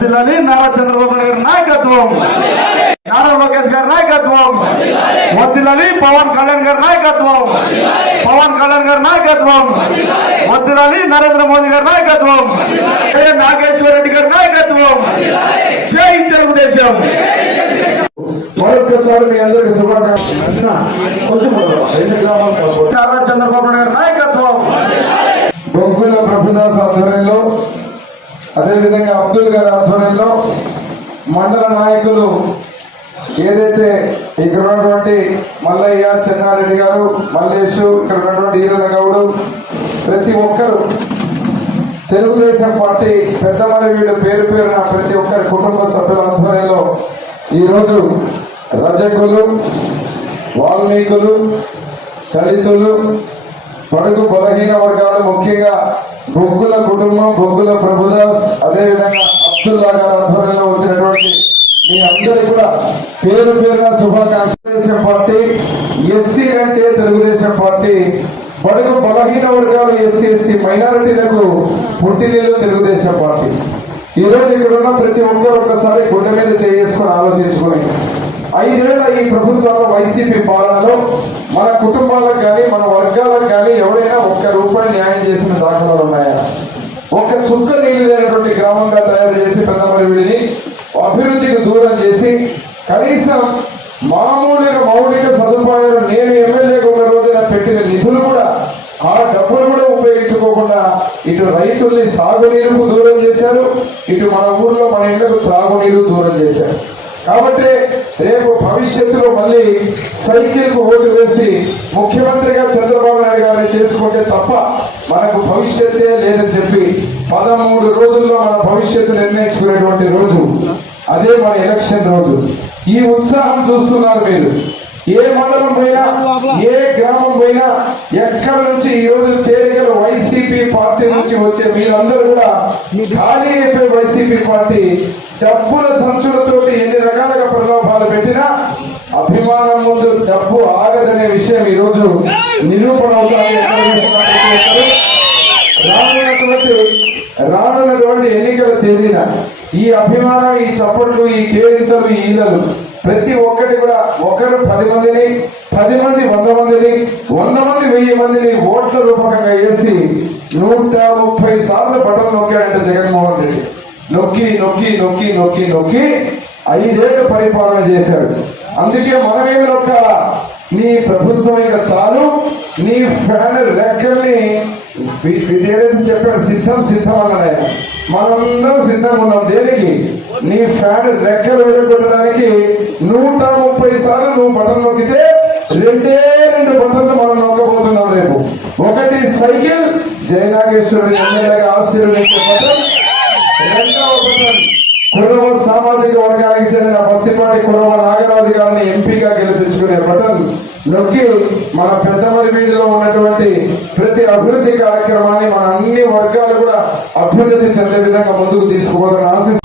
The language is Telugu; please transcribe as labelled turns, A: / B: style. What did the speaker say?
A: జిల్లాని నారా చంద్రబాబు గారి నాయకత్వం నారా లోకేష్ గారి నాయకత్వం వద్దులని పవన్ కళ్యాణ్ గారి నాయకత్వం పవన్ కళ్యాణ్ గారి నాయకత్వం. వద్దులని నరేంద్ర మోదీ గారి నాయకత్వం. నాగేశ్వర రెడ్డి గారి నాయకత్వం. జై తెలుగుదేశం.
B: మరొకసారి మీ అందరికి శుభాకాంక్షలు.
A: కొంచెం
B: ఎన్ని గ్రామాలు కాకపోతే
A: నారా చంద్రబాబు నాయుడు గారి నాయకత్వం.
B: బొగ్గుల ప్రభుదాస్ ఆధ్వర్యంలో అదేవిధంగా అబ్దుల్ గారి ఆధ్వర్యంలో మండల నాయకులు ఏదైతే ఇక్కడ ఉన్నటువంటి మల్లయ్య చెన్నారెడ్డి గారు మల్లేశు ఇక్కడ ఉన్నటువంటి ఈరల గౌడు ప్రతి ఒక్కరు తెలుగుదేశం పార్టీ పెద్దమల్లి వీడు పేరు పేరున ప్రతి ఒక్కరి కుటుంబ సభ్యుల ఆధ్వర్యంలో ఈరోజు రజకులు వాల్మీకులు దళితులు పడుగు బలహీన వర్గాలు ముఖ్యంగా బొగ్గుల కుటుంబం బొగ్గుల ప్రభుదాస్ అదేవిధంగా అబ్దుల్లా గారి ఆధ్వర్యంలో వచ్చినటువంటి మీ అందరూ కూడా పేరు పేరున శుభాకాంక్షలు తెలుగుదేశం పార్టీ ఎస్సీ అంటే తెలుగుదేశం పార్టీ. బడుగు బలహీన వర్గాలు ఎస్సీ ఎస్టీ మైనారిటీలకు పుట్టినీళ్ళు తెలుగుదేశం పార్టీ. ఈరోజు ఇక్కడ ఉన్న ప్రతి ఒక్కరు ఒక్కసారి గుడ్డ మీద చేసుకుని ఆలోచించుకొని ఐదేళ్ళ ఈ ప్రభుత్వంలో వైసీపీ పాలనలో మన కుటుంబాలకు కానీ మన వర్గాలకు కానీ ఎవరైనా ఒక్క రూపాయి న్యాయం చేసిన దాఖలాలు ఉన్నాయా? ఒక్క చుక్క నీళ్ళు లేనటువంటి గ్రామంగా తయారు చేసి పెద్దమరి వీడిని దూరం చేసి కనీసం మామూలుగా మౌలిక సదుపాయాలు నేను ఎమ్మెల్యేగా ఉన్న రోజున పెట్టిన నిధులు కూడా ఆ డబ్బులు కూడా ఉపయోగించుకోకుండా ఇటు రైతుల్ని సాగునీరుకు దూరం చేశారు ఇటు మన ఊర్లో మన ఇళ్ళకు త్రాగునీరు దూరం చేశారు. కాబట్టి రేపు భవిష్యత్తులో మళ్ళీ సైకిల్కు ఓటు వేసి ముఖ్యమంత్రిగా చంద్రబాబు నాయుడు గారిని చేసుకుంటే తప్ప మనకు భవిష్యత్తే లేదని చెప్పి పదమూడు రోజుల్లో మన భవిష్యత్తు నిర్ణయించుకునేటువంటి రోజు అదే మన ఎలక్షన్ రోజు. ఈ ఉత్సాహం చూస్తున్నారు మీరు. ఏ మండలం పోయినా ఏ గ్రామం పోయినా ఎక్కడ నుంచి ఈ రోజు చేరికలు వైసీపీ పార్టీ నుంచి వచ్చే మీరందరూ కూడా ఖాళీ అయిపోయి వైసీపీ పార్టీ డబ్బుల సంచులతోటి ఎన్ని రకాలుగా ప్రలోభాలు పెట్టినా అభిమానం ముందు డబ్బు ఆగదనే విషయం ఈ రోజు నిరూపణ అవుతాయి. రానున్నటువంటి రానున్నటువంటి ఎన్నికల తేదీన ఈ అభిమానం ఈ చప్పట్లు ఈ కేరింతలు ఈ ఈలలు ప్రతి ఒక్కటి కూడా ఒకరు పది మందిని పది మంది వంద మందిని వంద మంది వెయ్యి మందిని ఓట్ల రూపకంగా వేసి నూట ముప్పై సార్లు బటన్ నొక్కాడంట జగన్మోహన్ రెడ్డి. నొక్కి నొక్కి నొక్కి నొక్కి నొక్కి ఐదేళ్ళు పరిపాలన చేశాడు. అందుకే మనమేమి నొక్కాలా నీ ప్రభుత్వం ఇక చాలు నీ ఫ్యాన్ రెక్కల్ని ఏదైతే చెప్పాడు సిద్ధం సిద్ధం అన్నాడు మనందరం సిద్ధంగా ఉన్నాం. దేనికి? నీ ఫ్యాన్ రెక్కలు వెళ్ళగొట్టడానికి నూట ముప్పై సార్లు నువ్వు బటన్ నొక్కితే రెండే రెండు బటన్లు మనం నొక్కబోతున్నాం రేపు. ఒకటి సైకిల్ జయనాగేశ్వరుడు ఎమ్మెల్యేగా ఆశీర్వదించే బటన్. రెండవ బటన్ కురవ సామాజిక వర్గానికి చెందిన బస్తిపాటి కురవ నాగరాజు గారిని ఎంపీగా గెలిపించుకునే బటన్. నొక్కి మన పెద్దమరి వీధిలో ఉన్నటువంటి ప్రతి అభివృద్ధి కార్యక్రమాన్ని మన అన్ని వర్గాలు అభ్యున్నతి చెందే విధంగా ముందుకు తీసుకోవాలని ఆశిస్తున్నాను.